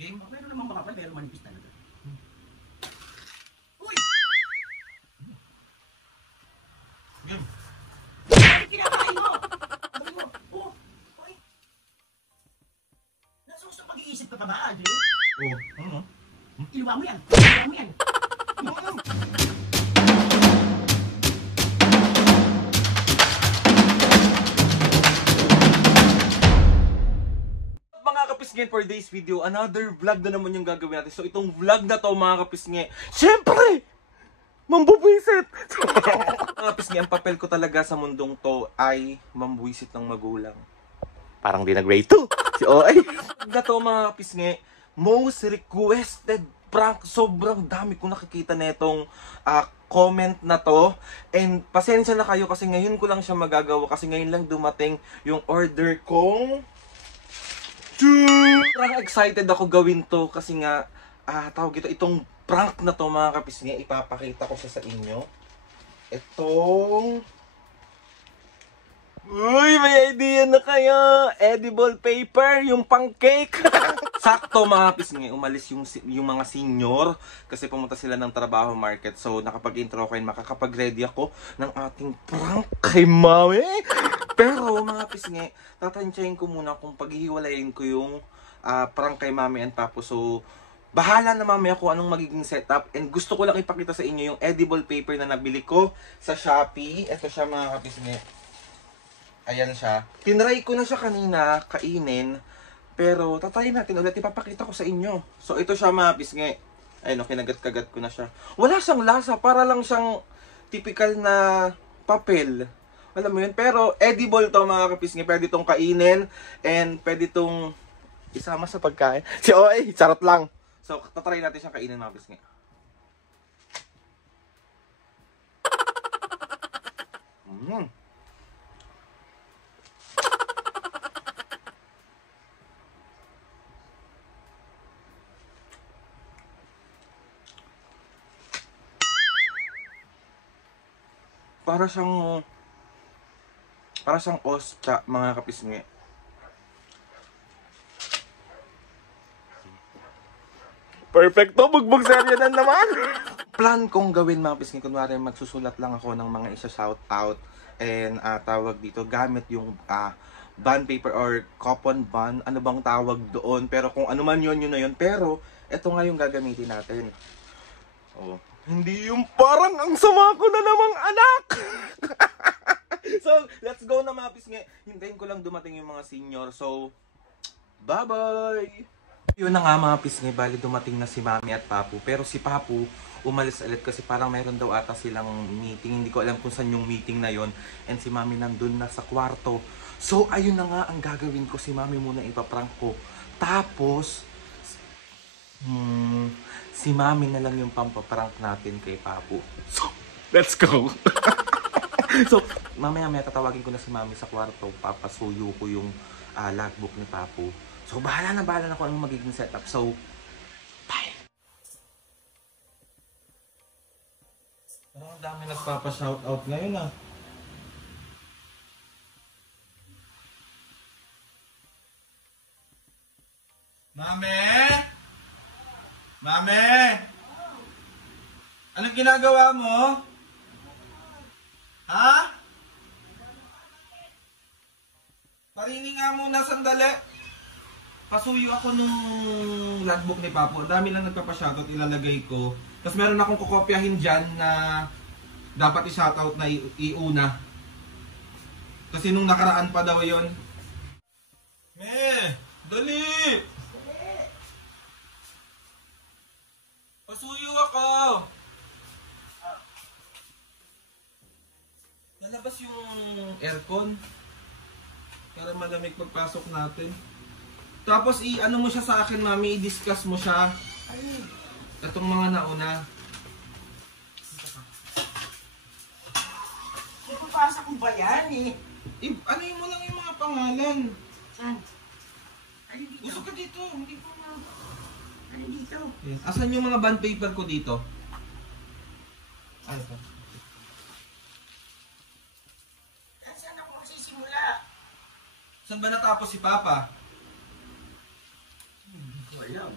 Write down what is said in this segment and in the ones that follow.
Game? Pero naman makapal, pero manipis talaga. Uy! Game. Ano kinakain mo? Sabi mo, oh, uy. Nasuso pag-iisip ka pa ba, Adri? Oh, ano? Iluwa mo yan. Iluwa mo yan. Mga kapisngi, for this video, another vlog na naman yung gagawin natin. So itong vlog na to mga kapisngi, syempre, mambubuisit! Mga kapisngi, ang papel ko talaga sa mundong to ay mambuisit ng magulang. Parang di nag-grade 2. Si OA. Na to mga kapisngi, most requested prank. Sobrang dami kong nakikita na itong comment na to. And pasensya na kayo kasi ngayon ko lang siya magagawa. Kasi ngayon lang dumating yung order kong... Sobrang excited ako gawin to kasi nga, tawag ito, itong prank na to mga kapisngi, ipapakita ko siya sa inyo. Itong... Uy, may idea na kayo! Edible paper, yung pang-cake! Sakto mga kapisngi, umalis yung mga senior kasi pumunta sila ng trabaho market. So, nakapag-intro ko and makakapag-ready ako ng ating prank kay Mami. Pero mga kapisngi, tatansyahin ko muna kung paghihiwalayin ko yung prank kay Mami and Papu. So, bahala na mamaya kung anong magiging setup. And gusto ko lang ipakita sa inyo yung edible paper na nabili ko sa Shopee. Ito siya mga kapisngi. Ayan siya. Tinry ko na siya kanina, kainin. Pero tatayin natin ulit. Ipapakita ko sa inyo. So ito siya mga kapisngi. Ayun, kinagat-kagat ko na siya. Wala siyang lasa. Para lang siyang typical na papel. Alam mo yun? Pero edible to mga kapisngi. Pwede itong kainin. And pwede itong isama sa pagkain. Si OA, charot lang. So tatry natin siyang kainin mga kapisngi. Para siyang ostya mga kapisngi. Perfecto, bugbog serye na naman. Plan kong gawin mga kapisngi, kunwari magsusulat lang ako ng mga isa-shoutout and tawag dito gamit yung bond paper or coupon bond, ano bang tawag doon, pero kung ano man yun na yun, pero ito nga yung gagamitin natin. Oh, hindi yung parang ang sama ko na namang anak. So, let's go na mga kapisngi. Hintayin ko lang dumating yung mga senior. So, bye-bye! Yun na nga mga kapisngi, bali dumating na si Mami at Papu. Pero si Papu, umalis ulit kasi parang mayroon daw ata silang meeting. Hindi ko alam kung saan yung meeting na yon. And si Mami nandun na sa kwarto. So, ayun na nga ang gagawin ko. Si Mami muna ipaprank ko. Tapos, si Mami na lang yung pampaprank natin kay Papu. So, let's go! So, mamaya tatawagin ko na si Mami sa kwarto. Papasuyo ko yung logbook ni Papu. So, bahala na kung anong magiging setup. So, bye! Ang dami nagpapa-shoutout ngayon Mami! Mami! Anong ginagawa mo? Ha? Parinig nga muna sandali. Pasuyo ako nung logbook ni Papu. Dami lang nagpapa-shoutout, ilalagay ko. Tapos meron akong kukopyahin dyan na dapat i-shoutout na iuna. Kasi nung nakaraan pa daw yon. Dali! Pasuyo ako! Lalabas yung aircon para malamig pagpasok natin. Tapos i-ano mo siya sa akin, Mami, i-discuss mo siya. Itong mga nauna. Ipapasa ko ba yan eh? Ano mo lang yung mga pangalan? Saan? Ano dito? Usok ka dito. Hindi ko na. Ano dito? Yes. Asan yung mga bond paper ko dito? Ano pa? Saan ako magsisimula? Saan ba natapos si Papa? alam.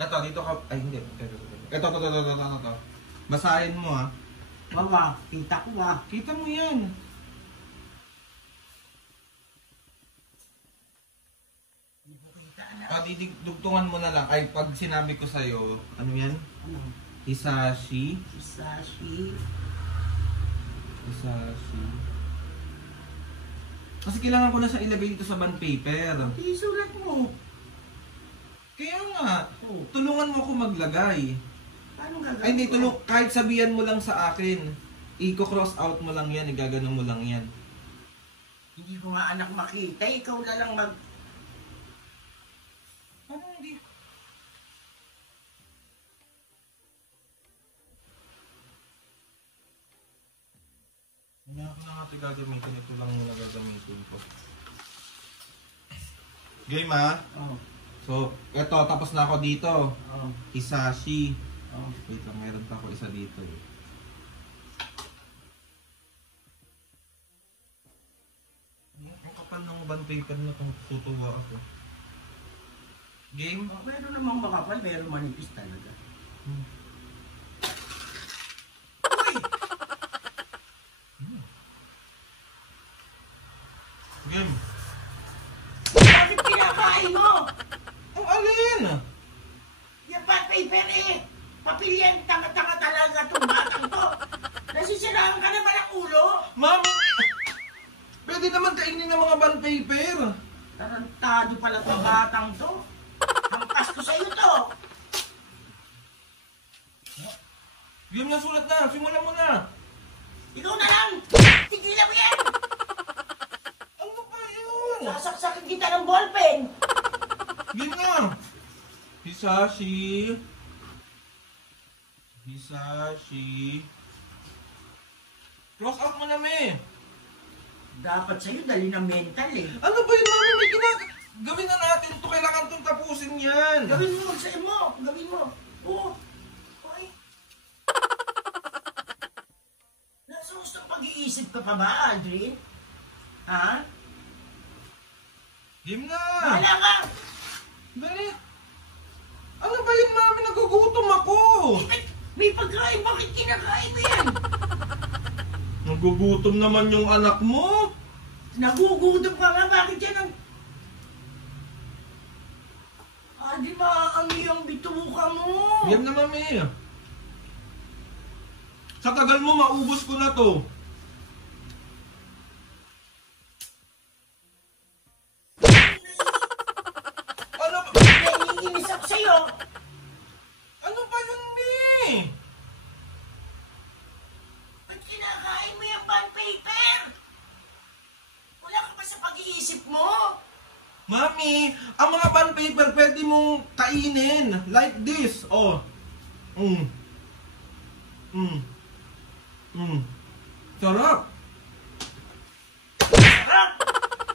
Eto, dito ka... Ay, hindi. Ito. Basahin mo, ha. Wawa, kita ko Kita mo yan. Hindi ko kita na. Dugtungan mo na lang. Ay, pag sinabi ko sa'yo, ano yan? Ano? Hisashi. Hisashi. Kasi kailangan ko na siya ilagay dito sa bond paper. Isulat mo. Kaya nga, Oh. tulungan mo ako maglagay. Paano gagawin? Ay, hindi, kahit sabihan mo lang sa akin. I-cross out mo lang yan, igagano mo lang yan. Hindi ko nga anak makita. Ikaw na lang mag... Ano hindi? Hindi ako na nga ito gagamitin. Ito lang muna gagamitin ko. Game, ha? Oh. So, eto, tapos na ako dito. Oh. Hisashi. Oh. Wait lang, meron pa ako isa dito eh. Ang kapal ng bond paper na itong tutuwa ako. Game? Oh, meron namang makapal, meron manipis talaga. Uy! Game? Bakit kinakain mo? Ang alin? Yan pa paper eh. Papilyan, tanga-tanga talaga itong batang to. Nasisiraan ka naman ang ulo. Mami! Pwede naman kainin ng mga bond paper. Tarantado pala itong batang to. Hampas ko sa'yo to. Game na, sulat na. Simulan mo na. Ikaw na lang. Tigilan mo yan. Ano ba yun? Sasaksakin kita ng ballpen. Game na. Hisashi. Cross out mo na, me. Dapat sa'yo dali ng mental eh. Ano ba yun, mami? May gawin na natin to. Kailangan itong tapusin yan. Gawin mo sa'yo mo. Gawin mo. Oo. Okay. Nasa gustong pag-iisip ka pa ba, Aldrin? Ha? Game na. Bahala ka. Dali. Ano ba yun, mami? Nagugutom ako. May pagkain. Bakit kinakain mo yan? Nagugutom naman yung anak mo. Nagugutom ka nga. Bakit yan ang... Di maaami ang bituka mo. Game na, mami. Sa tagal mo, maubos ko na to. Ano ba? Naiinis ako sa'yo. Ano ba yun, mi? Ba't kinakain mo yung bond paper? Wala ka ba sa pag-iisip mo? Mami, ang mga bond paper pwede mong kainin. Like this. Oh. Sarap. Sarap!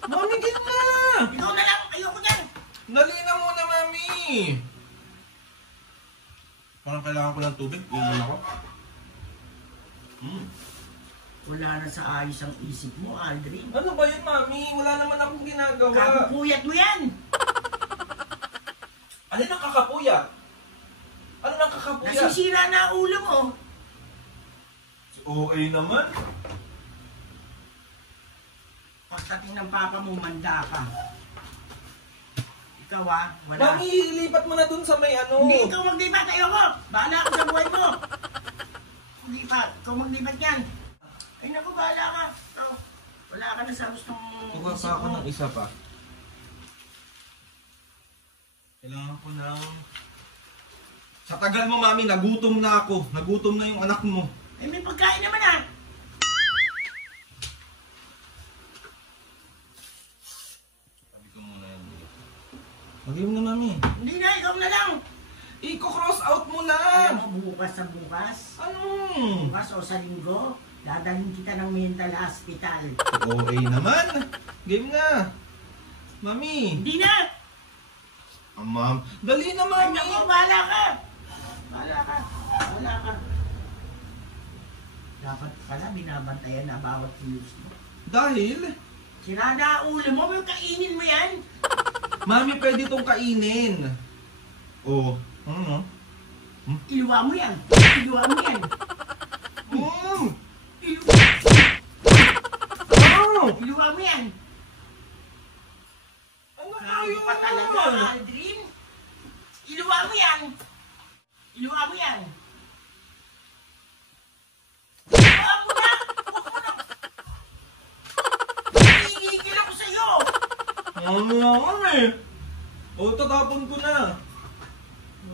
Mami, git na. Ikaw na lang. Ayoko dyan. Dali na muna, mami. Parang kailangan ko ng tubig. Iwan ako. Wala na sa ayos ang isip mo, Aldrin. Ano ba yun, mami? Wala naman akong ginagawa. Kakupuyat mo yan. Alin ang kakapuyat? Ano nang kakapuyat? Nasisira na ang ulo mo. OA naman. Pagdating ng papa mo, manda ka. Ikaw wala. Mami, lipat mo na dun sa may ano. Hindi ikaw maglipat, ayoko. Bahala ka sa buhay mo. Lipat, ikaw maglipat yan. Ay naku, bahala ka. Ikaw, wala ka na sa gustong Kuha isip pa ako mo. ng isa pa. Kailangan ko ng... Sa tagal mo, mami, nagutom na ako. Nagutom na yung anak mo. Eh, may pagkain naman ah. Sabi ko muna yan. Lagay mo na, mami. Hindi na, ikaw na lang. I-cross out mo Alam lang. mo, bukas sa bukas. Ano? Bukas o sa linggo, dadalhin kita ng mental hospital. OA naman. Game na. Mami. Hindi na! Ma'am. Dali na, Ay mami. naku, bahala ka! Bahala ka! Bahala ka! Dapat pala binabantayan na bawat kilos mo. Dahil? Sira na ulo mo, may kainin mo yan. Mami, pwede itong kainin. Oh. Ano? Iluwa mo yan. Iluwa mo yan. Iluwa mo yan. Ano Grabe pa talaga, Aldrin. Iluwa mo yan. Iluwa mo yan. Iluwa mo na. Hihigil ako sa'yo. Ano naman eh. O, tatapon ko na.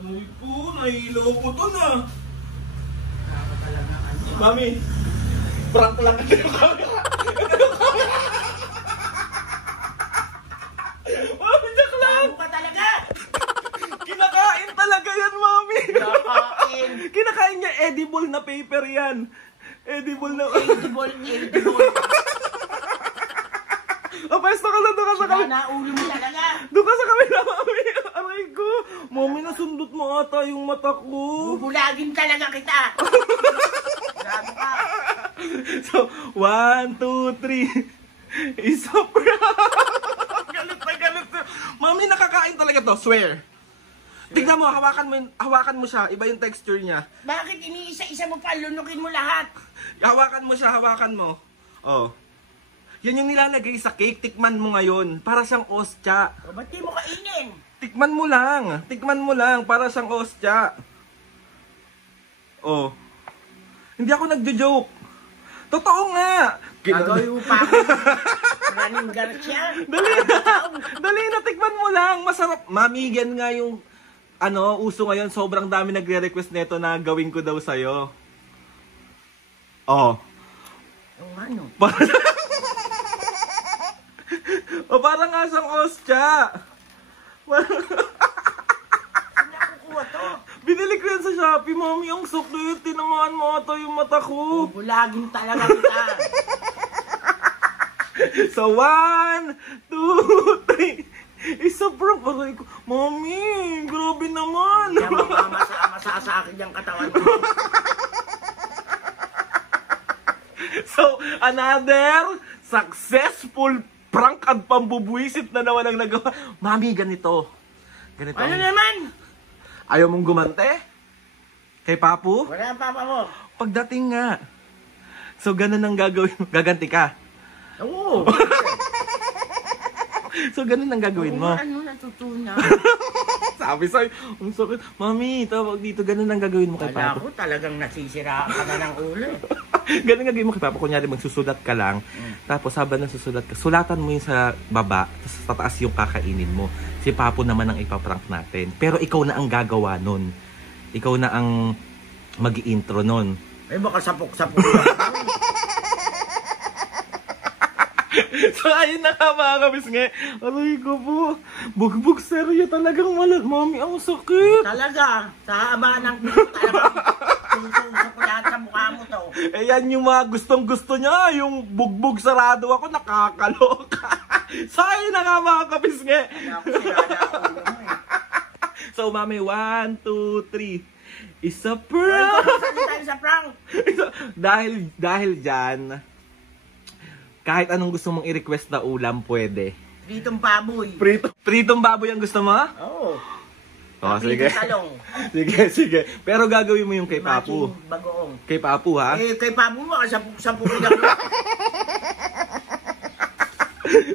Ay po, nahilaw ko to na. Grabe talaga, ano. Mami, prank lang kasi yung camera. Mami, joke lang. Ano ka talaga? Kinakain talaga yan, Mami. Kinakain. Kinakain niya, edible na paper yan. Edible na... Edible. Pwesto ka lang, doon ka sa Sira kamila. na ulo mo talaga. Doon ka sa kamila, Mami. Aray ko. Mami, nasundot mo ata yung mata ko. Bubulagin talaga kita. Grabe ka. So, 1, 2, 3. Isa prank. Galit na galit. Mami, nakakain talaga to, swear. Tignan mo, hawakan mo siya. Iba yung texture niya. Bakit iniisa-isa mo pa? Lunukin mo lahat. Hawakan mo siya, hawakan mo. Oh. Yan yung nilalagay sa cake. Tikman mo ngayon. Para siyang ostya. O, ba't di mo kainin? Tikman mo lang. Tikman mo lang. Para siyang ostya. Oh. Hindi ako nagjo-joke. Totoo nga. Gagawin mo pa ako. Running Garcia. Dali na. Dali na. Tikman mo lang. Masarap. Mami, yan nga yung uso ngayon. Sobrang dami nagre-request nito na gawin ko daw sa'yo. Oh. Yung ano? O parang nga siyang ostya. Saan nakukuha to? Binili ko yan sa Shopee, Mami. Ang sakit. Tinamaan mo ata yung mata ko. Bubulagin talaga kita. So, 1, 2, 3. Isa prank. Aray ko. Mami, grabe naman. Kaya mamamasa sa akin yung katawan mo. So, another successful prank at pambubuisit na naman ang nagawa. Mami, ganito. Ganito. Ano naman? Ayaw mong gumante? Kay Papu? Wala ang papa mo. Pagdating nga. So, ganun ang gagawin mo. Gaganti ka. Oo. So, ganun ang gagawin mo. Ano natutunan? Sabi sa'yo, ang sakit. Mami, tawag dito. Ganun ang gagawin mo kay Kala Papu. ko talagang nasisiraan ka na ng ulo. Ganun ang gagawin mo kay Papu. Kunyari, magsusulat ka lang. Tapos, habang nagsusulat ka, sulatan mo yung sa baba. Tapos, tataas yung kakainin mo. Si Papu naman ang ipaprank natin. Pero ikaw na ang gagawa nun. Ikaw na ang mag-i-intro nun. Eh baka sapok-sapok lang. So, ayun na nga mga kabisngi. Aray ko po. Bugbog seryo talagang malat. Mami, ang sakit. Talaga. Sa haba ng talagang tutusok lahat sa mukha mo to. Eh, yan yung mga gustong-gusto niya. Yung bugbog sarado ako, nakakaloka. So, ayun na nga mga kabisngi. Kaya ako sirada ulo mo eh. So, mami, 1, 2, 3. Isa Well, prank. saan tayo sa prank? dahil dyan, kahit anong gusto mong i-request na ulam, pwede. Pritong baboy. Pritong baboy ang gusto mo? Oo. Oh, sige. Pritong talong. Sige. Pero gagawin mo yung kay Papu. Matching bagoong. Kay Papu, ha? Eh, kay Papu mo, sapukin ako.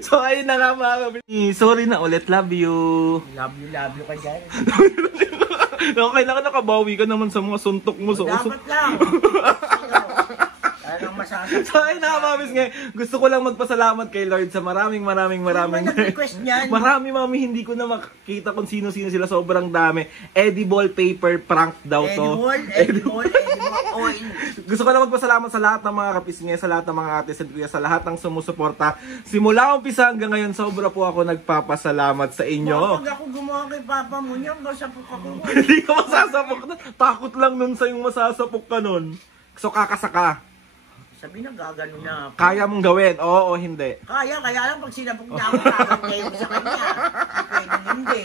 So, ayun na nga mga kabisngi. Sorry na ulit. Love you. Love you ka dyan. Okay lang, nakabawi ka naman sa mga suntok mo. Dapat lang. Anong masasabi? So, ayun na mga kabisngi. Gusto ko lang magpasalamat kay Lord sa maraming. Ano ba nag-request niyan? Marami, Mami. Hindi ko na makita kung sino-sino sila. Sobrang dami. Edible paper prank daw to. Edible oil. Gusto ko lang magpasalamat sa lahat ng mga kapisngi, sa lahat ng mga ate and kuya, sa lahat ng sumusuporta. Simula umpisa hanggang ngayon, sobra po ako nagpapasalamat sa inyo. Pag ako gumawa kay Papa mo niyan, masapok ako. Hindi ka masasapok na. Takot lang nun sa yung masasapok ka nun. So, kakasaka. Sabi na gagano na ako. Kaya mong gawin, oo o hindi. Kaya lang pag sinapok niya ako, gagawin ko sa kanya. Hindi Hindi.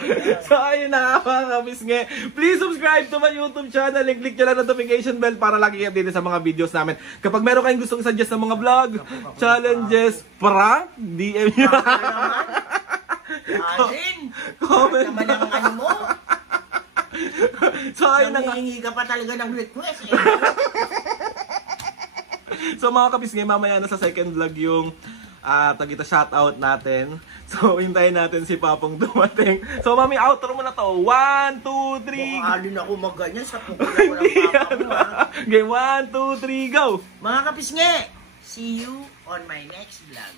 So ayun na mga kapisngi. Please subscribe to my YouTube channel and click nyo lang notification bell para lagi kayo updated sa mga videos namin. Kapag meron kayong gustong suggest ng mga vlog, challenges, prank, DM nyo. Asin! Comment Naman ang ano mo. So ayun na nga. Nangihingi ka pa talaga ng request eh. So mga kapisngi, mamaya na sa second vlog yung tagita shoutout natin. So hintayin natin si Papong dumating. So mami, outro mo na to. 1, 2, 3. Baka alin ako magganyan sa pukul ako ng papa mo ha. Game 1, 2, 3, go! Mga kapisngi, see you on my next vlog.